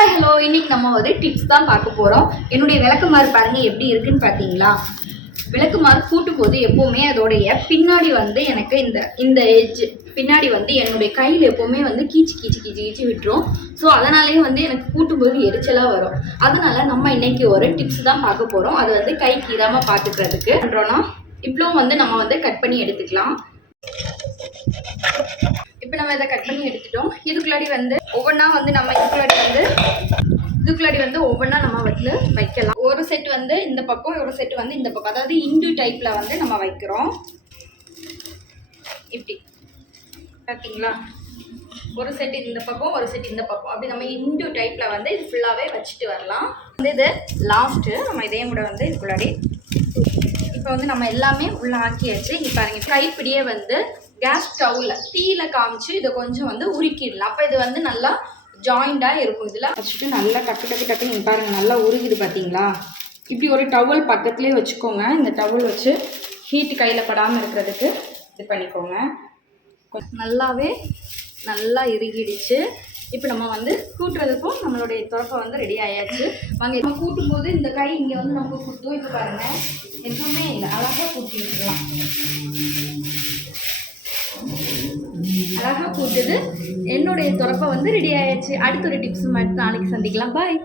Hi hello, இன்னைக்கு நம்ம ஒரு டிப்ஸ் தான் பார்க்க போகிறோம். என்னுடைய விளக்குமாறு பாருங்கள் எப்படி இருக்குன்னு பார்த்தீங்களா? விளக்குமாறு கூட்டும் போது எப்போவுமே அதோடைய பின்னாடி வந்து எனக்கு இந்த எட்ஜ் பின்னாடி வந்து என்னுடைய கையில் எப்போவுமே வந்து கீச்சு விட்டுரும். ஸோ அதனாலேயே வந்து எனக்கு கூட்டும்போது எரிச்சலாக வரும். அதனால நம்ம இன்னைக்கு ஒரு டிப்ஸ் தான் பார்க்க போகிறோம். அது வந்து கை கீறாமல் பார்த்துக்கிறதுக்கு பண்ணுறோன்னா இவ்வளோ வந்து நம்ம வந்து கட் பண்ணி எடுத்துக்கலாம். இப்போ நம்ம இதை கட் பண்ணி எடுத்துட்டோம். இதுக்குள்ளாடி வந்து ஒவ்வொன்றா வந்து நம்ம இதுக்குள்ளாடி வந்து ஒவ்வொன்றா நம்ம வந்து வைக்கலாம். ஒரு செட் வந்து இந்த பக்கம், ஒரு செட் வந்து இந்த பக்கம், அதாவது இண்டு டைப்பில் வந்து நம்ம வைக்கிறோம். இப்படி பார்த்தீங்களா? ஒரு செட் இந்த பக்கம், ஒரு செட் இந்த பக்கம், அப்படி நம்ம இண்டு டைப்பில் வந்து இது ஃபுல்லாகவே வச்சுட்டு வரலாம். வந்து இது லாஸ்ட்டு நம்ம இதையும் கூட வந்து இதுக்குள்ளாடி இப்போ வந்து நம்ம எல்லாமே உள்ளே ஆக்கியாச்சு. இப்போ பாருங்க, கைப்பிடியே வந்து கேஸ் ஸ்டவ்வில் தீயில காமிச்சு இதை கொஞ்சம் வந்து உருக்கிடலாம். அப்போ இது வந்து நல்லா ஜாயிண்டாக இருக்கும். இதில் வச்சுட்டு நல்லா டக்கு நீங்கள் பாருங்கள், நல்லா உருகுது பார்த்தீங்களா? இப்படி ஒரு டவல் பக்கத்துலேயே வச்சுக்கோங்க. இந்த டவல் வச்சு ஹீட்டு கையில் படாமல் இருக்கிறதுக்கு இது பண்ணிக்கோங்க. நல்லா இறுகிடுச்சு. இப்போ நம்ம வந்து கூட்டுறதுக்கும் நம்மளுடைய துறப்பை வந்து ரெடி ஆயாச்சு. வாங்க, நம்ம கூட்டும் போது இந்த கை இங்கே வந்து நமக்கு குத்தும். இப்போ பாருங்கள், எதுவுமே இல்லை, அழகாக கூட்டி விட்டுக்கலாம். அழகாக கூட்டுது. என்னுடைய துறப்பை வந்து ரெடி ஆயாச்சு. அடுத்த ஒரு டிப்ஸ் மட்டும் நாளைக்கு சந்திக்கலாம். பாய்.